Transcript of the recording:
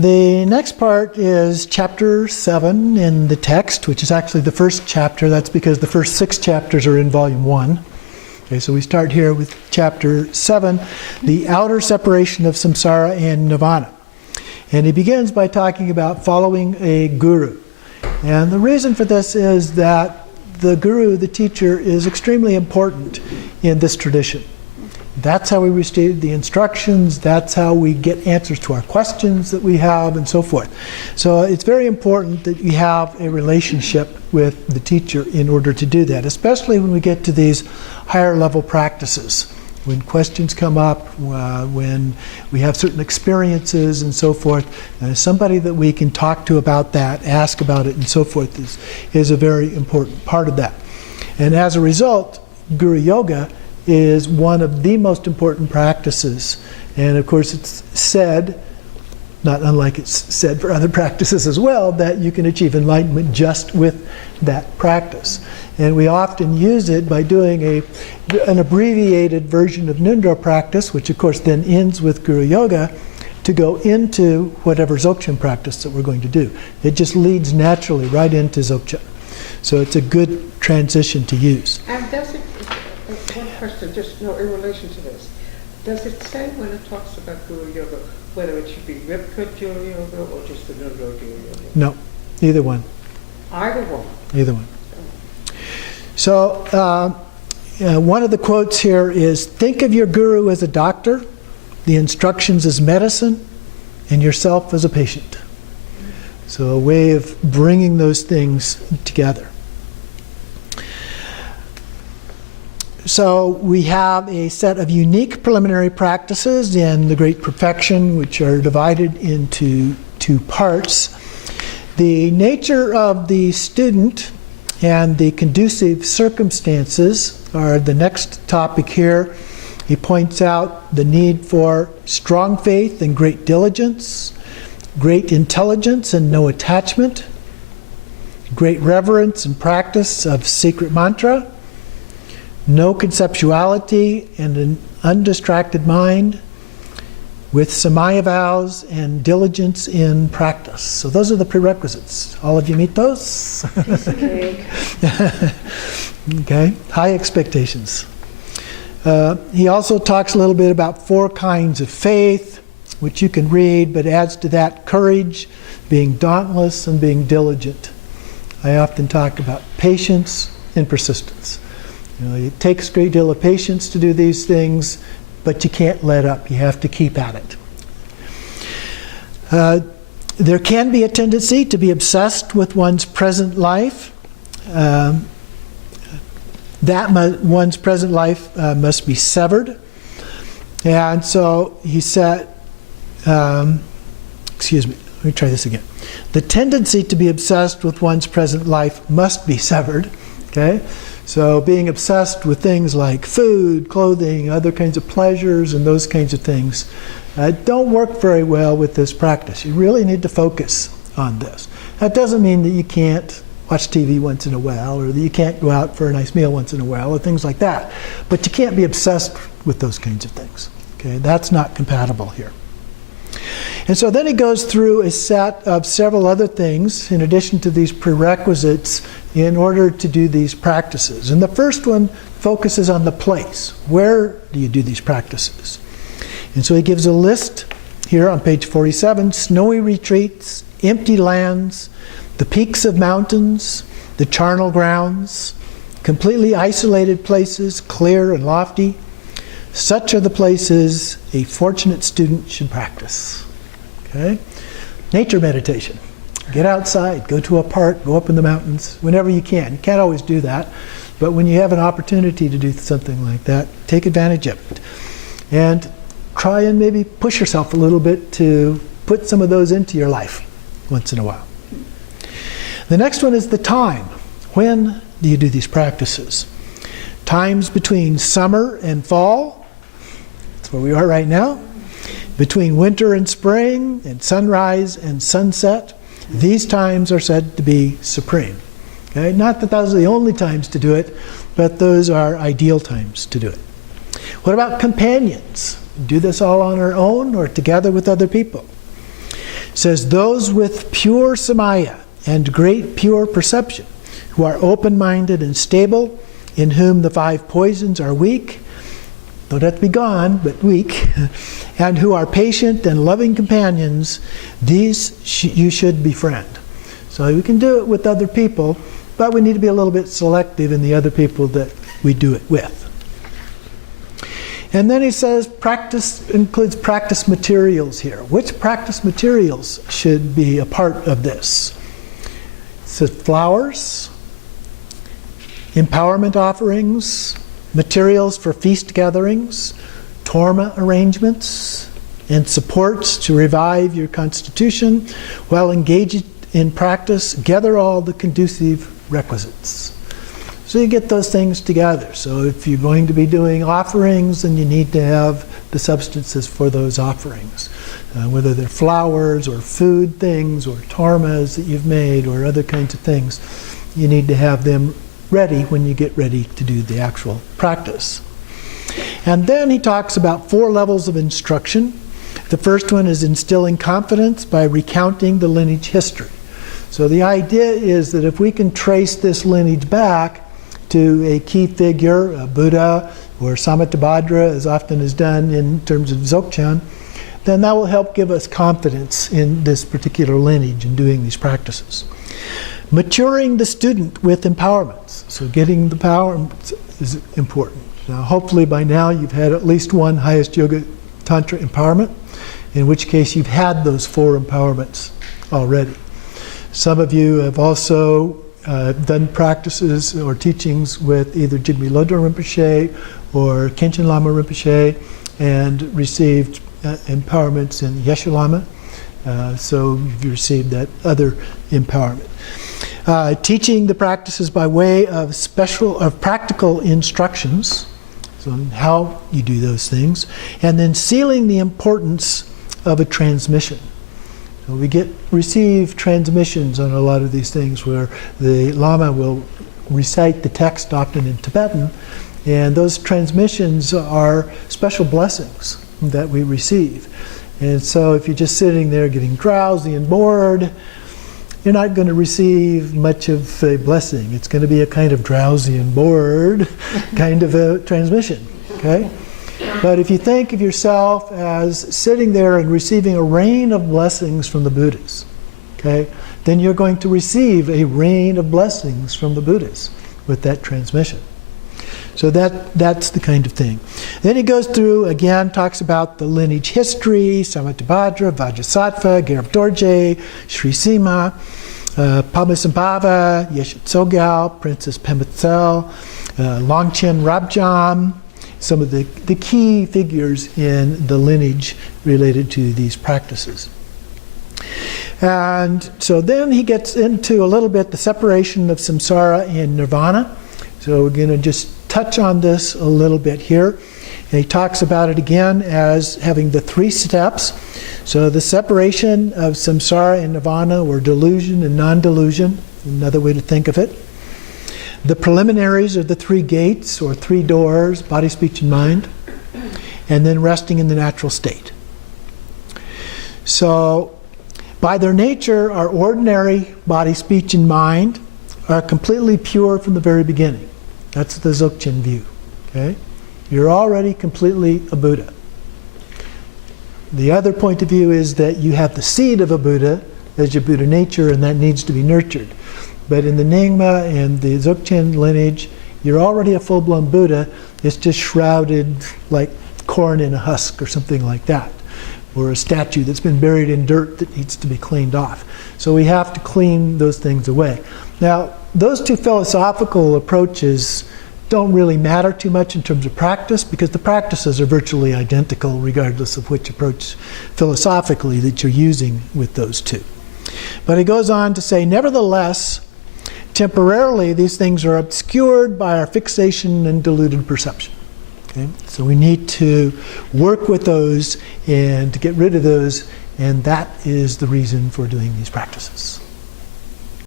The next part is chapter 7 in the text, which is actually the first chapter. That's because the first 6 chapters are in volume 1. Okay, so we start here with chapter 7, the outer separation of samsara and nirvana. And he begins by talking about following a guru. And the reason for this is that the guru, the teacher, is extremely important in this tradition. That's how we receive the instructions, that's how we get answers to our questions that we have, and so forth. So it's very important that we have a relationship with the teacher in order to do that, especially when we get to these higher level practices. When questions come up, when we have certain experiences and so forth, somebody that we can talk to about that, ask about it and so forth is a very important part of that. And as a result, Guru Yoga is one of the most important practices. And of course it's said, not unlike it's said for other practices as well, that you can achieve enlightenment just with that practice. And we often use it by doing an abbreviated version of Nundro practice, which of course then ends with Guru Yoga, to go into whatever Dzogchen practice that we're going to do. It just leads naturally right into Dzogchen. So it's a good transition to use. And does it, one question, just in relation to this, does it say when it talks about Guru Yoga, whether it should be Ripka Guru Yoga or just the Nundro Guru Yoga? No, either one. Either one? Either one. So one of the quotes here is, think of your guru as a doctor, the instructions as medicine, and yourself as a patient. So a way of bringing those things together. So we have a set of unique preliminary practices in the Great Perfection, which are divided into 2 parts. The nature of the student and the conducive circumstances are the next topic here. He points out the need for strong faith and great diligence, great intelligence and no attachment, great reverence and practice of secret mantra, no conceptuality and an undistracted mind, with samaya vows and diligence in practice. So those are the prerequisites. All of you meet those? Okay, high expectations. He also talks a little bit about 4 kinds of faith, which you can read, but adds to that courage, being dauntless, and being diligent. I often talk about patience and persistence. It takes a great deal of patience to do these things, but you can't let up. You have to keep at it. There can be a tendency to be obsessed with one's present life. One's present life must be severed. And so he said, excuse me, let me try this again. The tendency to be obsessed with one's present life must be severed. Okay? So being obsessed with things like food, clothing, other kinds of pleasures, and those kinds of things don't work very well with this practice. You really need to focus on this. That doesn't mean that you can't watch TV once in a while, or that you can't go out for a nice meal once in a while, or things like that. But you can't be obsessed with those kinds of things. Okay? That's not compatible here. And so then he goes through a set of several other things in addition to these prerequisites in order to do these practices. And the first one focuses on the place. Where do you do these practices? And so he gives a list here on page 47, snowy retreats, empty lands, the peaks of mountains, the charnel grounds, completely isolated places, clear and lofty. Such are the places a fortunate student should practice. Okay? Nature meditation. Get outside, go to a park, go up in the mountains, whenever you can. You can't always do that, but when you have an opportunity to do something like that, take advantage of it. And try and maybe push yourself a little bit to put some of those into your life once in a while. The next one is the time. When do you do these practices? Times between summer and fall. That's where we are right now. Between winter and spring, and sunrise and sunset. These times are said to be supreme. Okay? Not that those are the only times to do it, but those are ideal times to do it. What about companions? Do this all on our own or together with other people? says, those with pure samaya and great pure perception, who are open-minded and stable, in whom the 5 poisons are weak, don't have to be gone, but weak, and who are patient and loving companions, these you should befriend. So we can do it with other people, but we need to be a little bit selective in the other people that we do it with. And then he says practice includes practice materials here. Which practice materials should be a part of this? It says flowers, empowerment offerings, materials for feast gatherings, torma arrangements, and supports to revive your constitution while engaged in practice. Gather all the conducive requisites. So you get those things together. So if you're going to be doing offerings, then you need to have the substances for those offerings. Whether they're flowers or food things or tormas that you've made or other kinds of things, you need to have them ready when you get ready to do the actual practice. And then he talks about 4 levels of instruction. The first one is instilling confidence by recounting the lineage history. So the idea is that if we can trace this lineage back to a key figure, a Buddha or Samattabhadra, as often is done in terms of Dzogchen, then that will help give us confidence in this particular lineage and doing these practices. Maturing the student with empowerments. So getting the power is important. Now, hopefully by now you've had at least one highest yoga tantra empowerment, in which case you've had those 4 empowerments already. Some of you have also done practices or teachings with either Jigme Lodro Rinpoche or Khenchen Lama Rinpoche and received empowerments in Yeshe Lama. So you've received that other empowerment. Teaching the practices by way of practical instructions, so how you do those things, and then sealing the importance of a transmission. So we receive transmissions on a lot of these things where the Lama will recite the text often in Tibetan, and those transmissions are special blessings that we receive. And so if you're just sitting there getting drowsy and bored, you're not going to receive much of a blessing. It's going to be a kind of drowsy and bored kind of a transmission, okay? But if you think of yourself as sitting there and receiving a rain of blessings from the Buddhas, okay, then you're going to receive a rain of blessings from the Buddhas with that transmission. So that's the kind of thing. Then he goes through, again, talks about the lineage history, Samattabhadra, Vajrasattva, Gerab Dorje, Sri Sima, Padmasambhava, Yeshe Tsogyal, Princess Pemetsel, Longchen Rabjam, some of the key figures in the lineage related to these practices. And so then he gets into a little bit the separation of samsara and nirvana. So we're going to just touch on this a little bit here. And he talks about it again as having the 3 steps. So the separation of samsara and nirvana, or delusion and non-delusion, another way to think of it. The preliminaries are the 3 gates, or 3 doors, body, speech, and mind. And then resting in the natural state. So by their nature, our ordinary body, speech, and mind are completely pure from the very beginning. That's the Dzogchen view. Okay? You're already completely a Buddha. The other point of view is that you have the seed of a Buddha as your Buddha nature, and that needs to be nurtured. But in the Nyingma and the Dzogchen lineage, you're already a full-blown Buddha. It's just shrouded like corn in a husk or something like that, or a statue that's been buried in dirt that needs to be cleaned off. So we have to clean those things away. Now, those 2 philosophical approaches don't really matter too much in terms of practice, because the practices are virtually identical regardless of which approach philosophically that you're using with those 2. But he goes on to say, nevertheless, temporarily these things are obscured by our fixation and deluded perception. Okay? So we need to work with those and to get rid of those, and that is the reason for doing these practices.